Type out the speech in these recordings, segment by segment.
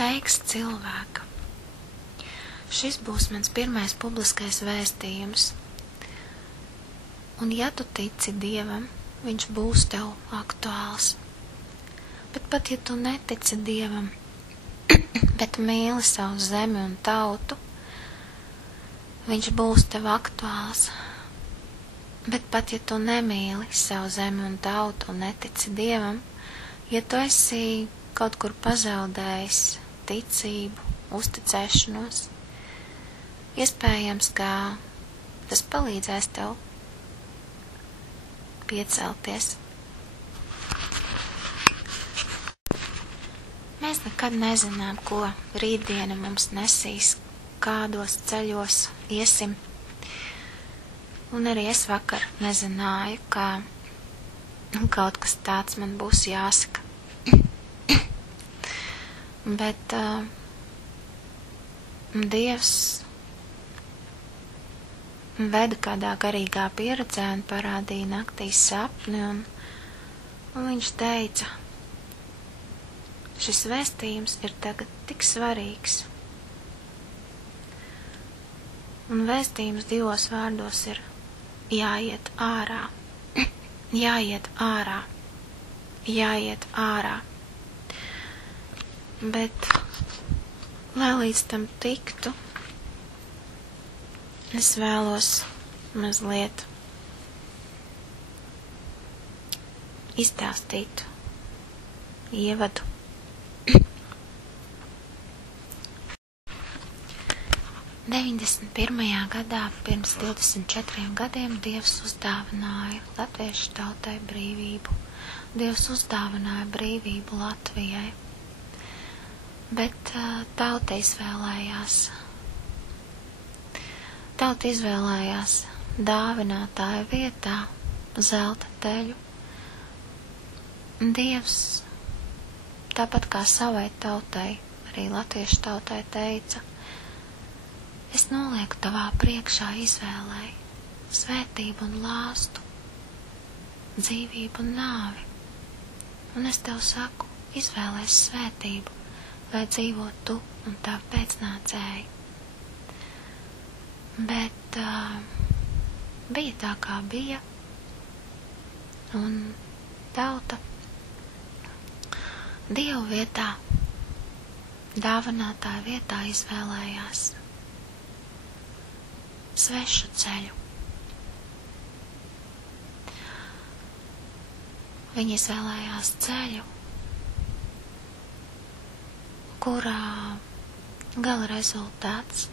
Sveiks, cilvēka! Šis būs mans pirmais publiskais vēstījums. Un ja tu tici Dievam, viņš būs tev aktuāls. Bet pat ja tu netici Dievam, bet mīli savu zemi un tautu, viņš būs tev aktuāls. Bet pat ja tu nemīli savu zemi un tautu un netici Dievam, ja tu esi kaut kur pazaudējis ticību, uzticēšanos, iespējams, ka tas palīdzēs tev piecelties. Mēs nekad nezinām, ko rītdiena mums nesīs, kādos ceļos iesim. Un arī es vakar nezināju, ka kaut kas tāds man būs jāsaka. Bet Dievs veda kādā garīgā pieredzē un parādīja naktī sapni, un viņš teica, šis vēstījums ir tagad tik svarīgs. Un vēstījums 2 vārdos ir jāiet ārā, jāiet ārā, jāiet ārā. Bet, lai līdz tam tiktu, es vēlos mazliet izstāstīt ievadu. '91. gadā, pirms 24 gadiem, Dievs uzdāvināja latviešu tautai brīvību. Dievs uzdāvināja brīvību Latvijai. Bet tauta izvēlējās dāvinātāja vietā zelta teļu. Dievs, tāpat kā savai tautai, arī latviešu tautai teica, es nolieku tavā priekšā izvēlei svētību un lāstu, dzīvību un nāvi. Un es tev saku, izvēlēs svētību, lai dzīvo tu un tā pēcnācēji. Bet bija tā, kā bija, un tauta Dievu vietā, dāvinātāja vietā izvēlējās svešu ceļu. Viņi izvēlējās ceļu, kurā gala rezultāts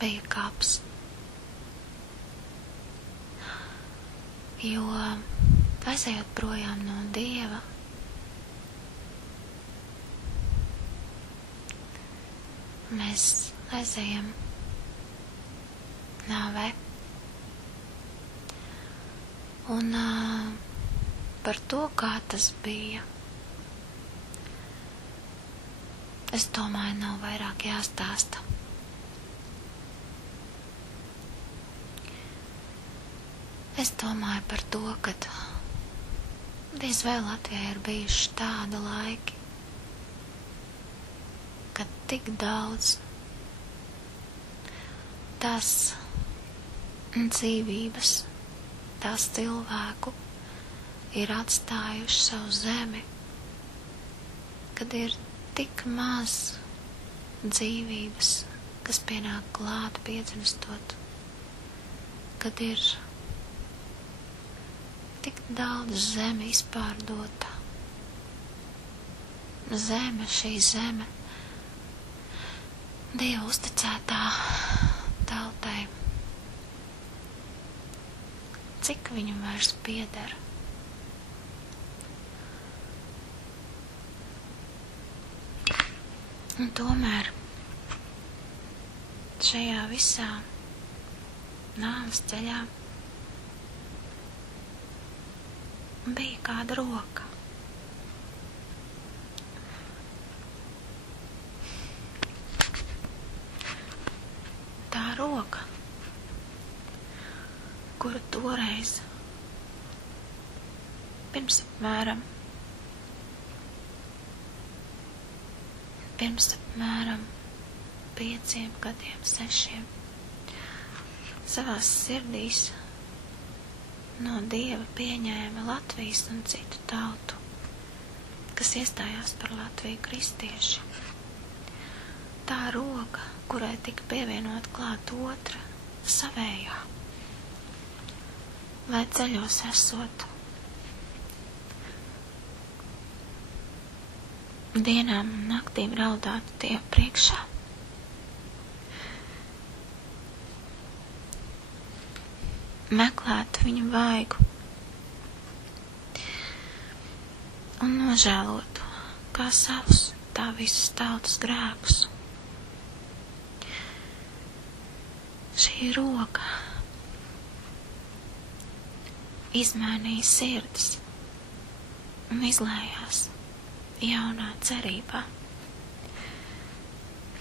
bija kaps. Jo aizejot projām no Dieva, mēs aizejam nāvē. Un par to, kā tas bija, es domāju, nav vairāk jāstāsta. Es domāju par to, ka diez vai Latvijai ir bijuši tādi laiki, kad tik daudz tās dzīvības, tās cilvēku ir atstājuši savu zemi, kad ir tik maz dzīvības, kas pienāk klāt piedzimstot, kad ir tik daudz zeme izpārdota. Zeme, šī zeme, Dieva uzticētā tautai. Cik viņu vairs pieder? Un tomēr šajā visā nāves ceļā bija kāda roka. Tā roka, kura toreiz, pirms apmēram pirms apmēram 5 gadiem, 6, savās sirdīs no Dieva pieņēma Latvijas un citu tautu, kas iestājās par Latviju kristieši. Tā roka, kurai tika pievienot klāt otra, savējā, lai ceļos esot, dienām un naktīm raudātu Dievu priekšā. Meklētu viņu vaigu un nožēlotu kā savus tā visas tautas grēkus. Šī roka izmainīja sirdis un izlējās jaunā cerībā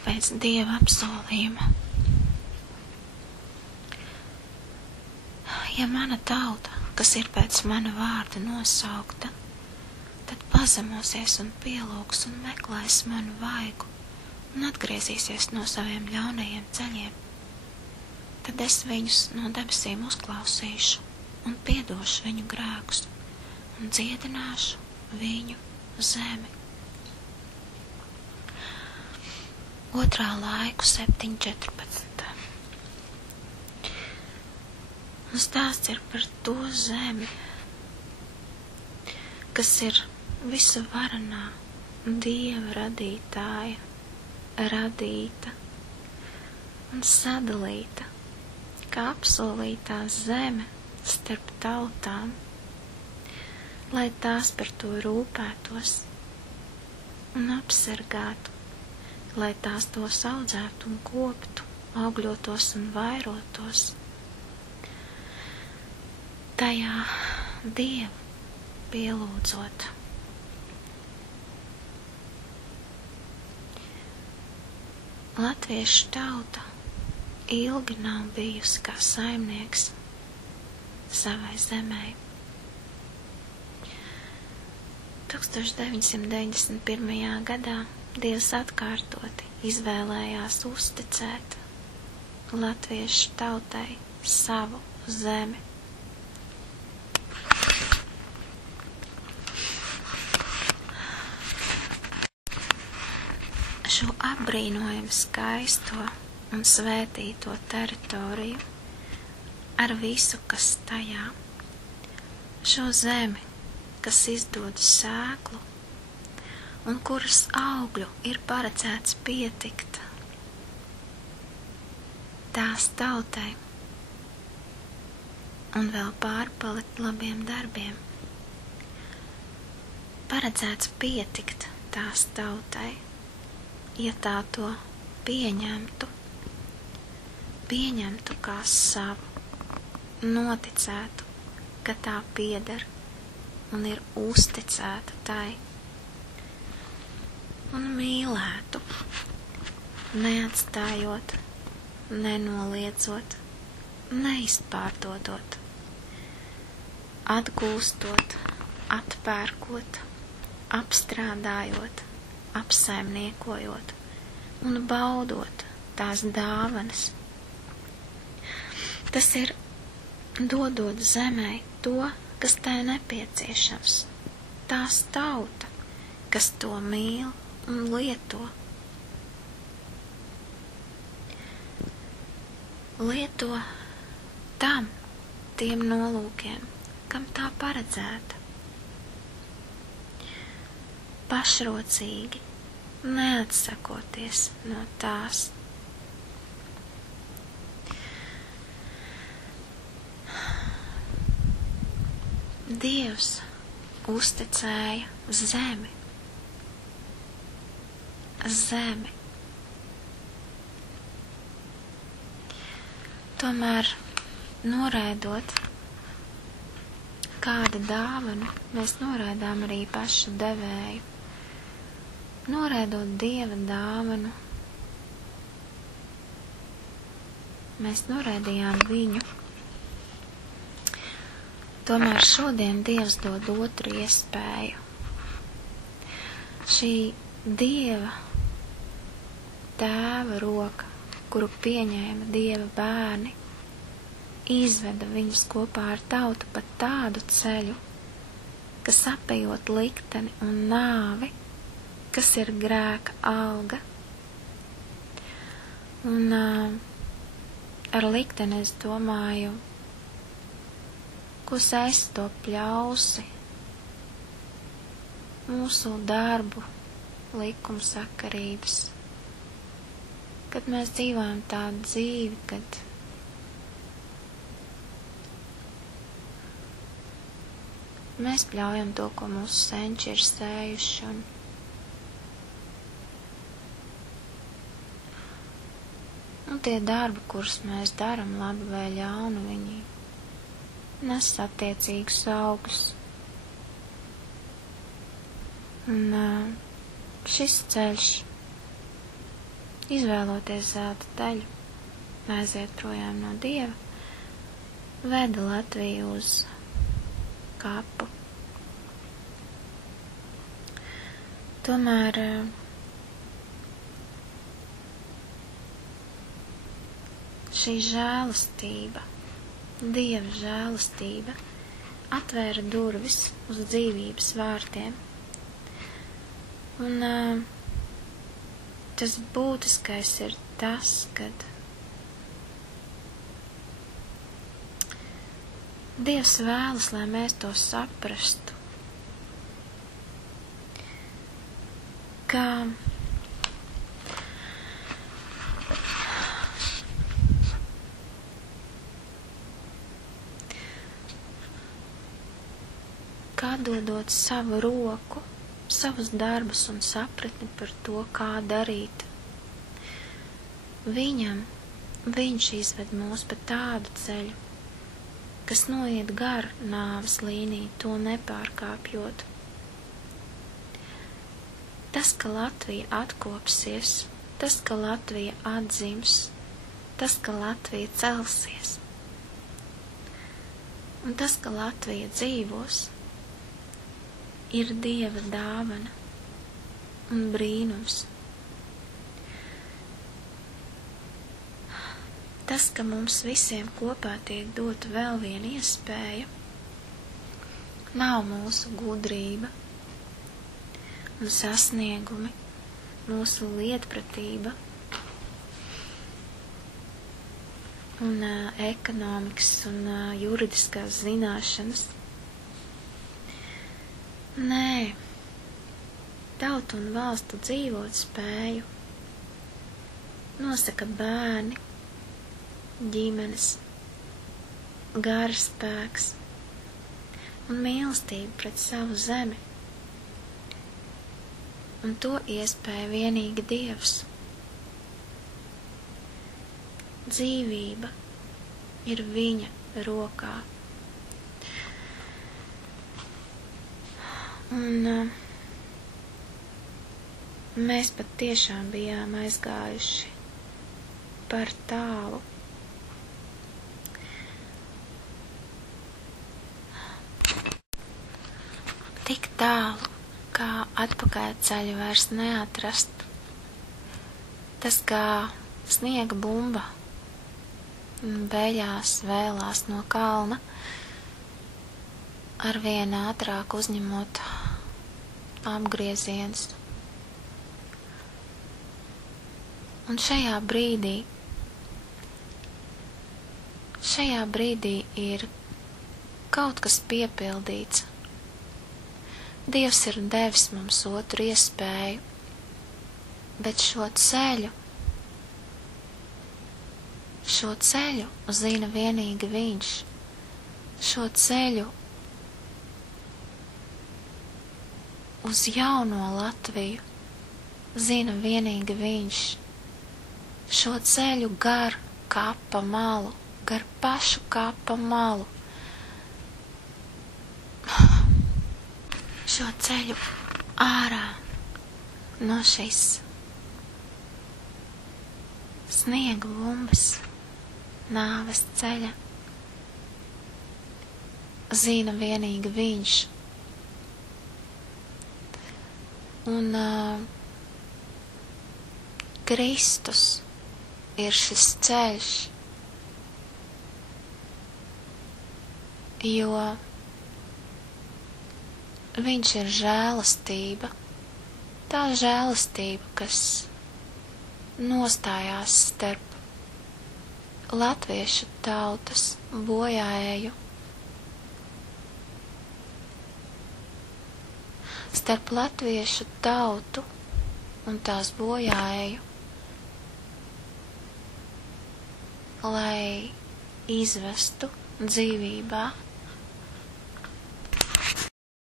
pēc Dieva apsolījuma. Ja mana tauta, kas ir pēc mana vārda nosaukta, tad pazemosies un pielūgs un meklēs manu vaigu un atgriezīsies no saviem ļaunajiem ceļiem, tad es viņus no debesīm uzklausīšu un piedošu viņu grēkus un dziedināšu viņu zemi. 2. Laiku 7:14. Un stāsts ir par to zemi, kas ir visu varenā Dieva radītāja radīta un sadalīta, kā apsolītā zeme starp tautām, lai tās par to rūpētos un apsargātu, lai tās tos audzētu un koptu, augļotos un vairotos. Tajā Dievu pielūdzot. Latviešu tauta ilgi nav bijusi kā saimnieks savai zemē. 1991. gadā Dievs atkārtoti izvēlējās uzticēt latviešu tautai savu zemi. Šo apbrīnojami skaisto un svētīto teritoriju ar visu, kas tajā, šo zemi, kas izdod sēklu un kuras augļu ir paredzēts pietikt tās tautai un vēl pārpalikt labiem darbiem, paredzēts pietikt tās tautai, ja tā to pieņemtu kā savu, noticētu, ka tā pieder un ir uzticēta tai, un mīlētu, neatstājot, nenoliedzot, neizpārdodot, atgūstot, atpērkot, apstrādājot, apsaimniekojot un baudot tās dāvanas. Tas ir dodot zemē to, kas tai nepieciešams, tās tauta, kas to mīl un lieto. Lieto tiem nolūkiem, kam tā paredzēta. Pašrocīgi, neatsakoties no tās. Dievs uzticēja zemi. Tomēr, noraidot kādu dāvanu, mēs noraidām arī pašu devēju. Noraidot Dieva dāvanu, mēs noraidījām viņu. Tomēr šodien Dievs dod otru iespēju. Šī Dieva Tēva roka, kuru pieņēma Dieva bērni, izveda viņus kopā ar tautu pa tādu ceļu, kas apejot likteni un nāvi, kas ir grēka alga. Un ar likteni es domāju, ko es to pļausi, mūsu darbu, likumsakarības, kad mēs dzīvojam tādu dzīvi, kad mēs pļaujam to, ko mūsu senči ir sējuši, un tie darbi, kurus mēs daram, labi vai ļauni, viņi nes attiecīgus augļus. Un šis ceļš, izvēloties zelta ceļu, aiziet projām no Dieva, veda Latviju uz kapu. Tomēr šī žēlastība, Dieva žēlastība, atvēra durvis uz dzīvības vārtiem. Un tas būtiskais ir tas, kad Dievs vēlas, lai mēs to saprastu, ka atdodot savu roku, savus darbus un sapratni par to, kā darīt, viņš izved mūs pa tādu ceļu, kas noiet gar nāves līniju, to nepārkāpjot. Tas, ka Latvija atkopsies, tas, ka Latvija atdzims, tas, ka Latvija celsies, un tas, ka Latvija dzīvos, ir Dieva dāvana un brīnums. Tas, ka mums visiem kopā tiek dota vēl viena iespēja, nav mūsu gudrība un sasniegumi, mūsu lietpratība un ekonomikas un juridiskās zināšanas. Nē, tautu un valstu dzīvot spēju nosaka bērni, ģimenes, garspēks un mīlestība pret savu zemi, un to iespēja vienīgi Dievs. Dzīvība ir viņa rokā. Un mēs pat tiešām bijām aizgājuši par tālu. Tik tālu, kā atpakaļ ceļu vairs neatrast. Tas kā sniega bumba beļās vēlās no kalna, arvien ātrāk uzņemot apgrieziens. Un šajā brīdī ir kaut kas piepildīts. Dievs ir devis mums otru iespēju, bet šo ceļu zina vienīgi viņš. Šo ceļu uz jauno Latviju zina vienīgi viņš. Šo ceļu gar kapa malu, gar pašu kapa malu. Šo ceļu ārā no šīs sniega bumbas nāves ceļa zina vienīgi viņš. Un Kristus ir šis ceļš, jo viņš ir žēlastība, tā žēlastība, kas nostājās starp latviešu tautas bojāēju, starp latviešu tautu un tās bojāēju, lai izvestu dzīvībā